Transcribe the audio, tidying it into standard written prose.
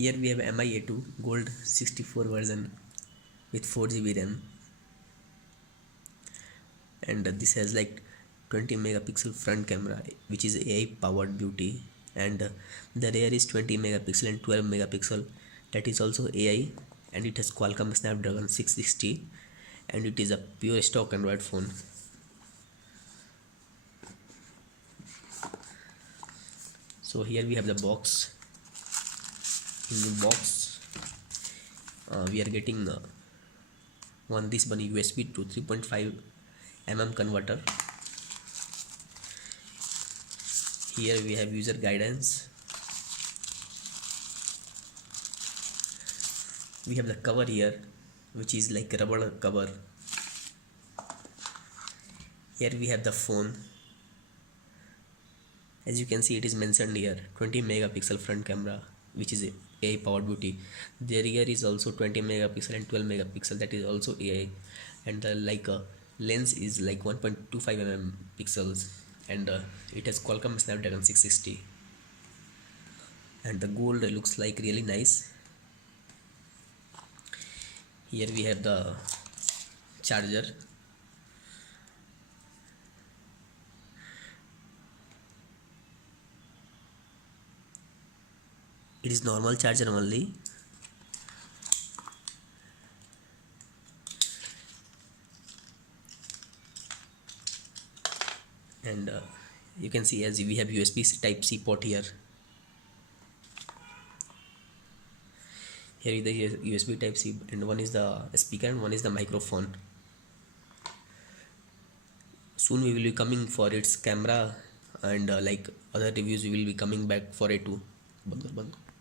Here we have Mi A2 Gold 64 version with 4 GB RAM, and this has like 20 megapixel front camera which is AI powered beauty, and the rear is 20 megapixel and 12 megapixel, that is also AI, and it has Qualcomm Snapdragon 660, and it is a pure stock Android phone. So here we have the box. In the box we are getting this one USB to 3.5 mm converter. Here we have user guidance. We have the cover here which is like rubber cover. Here we have the phone. As you can see, it is mentioned here 20 megapixel front camera which is AI powered beauty. The rear is also 20 megapixel and 12 megapixel, that is also AI, and the lens is like 1.25 mm pixels, and it has Qualcomm Snapdragon 660, and the gold looks like really nice. Here we have the charger. It is normal charger only. And you can see as we have USB type C port here. Here is the USB type C, and one is the speaker and one is the microphone. Soon we will be coming for its camera, and like other reviews we will be coming back for it too.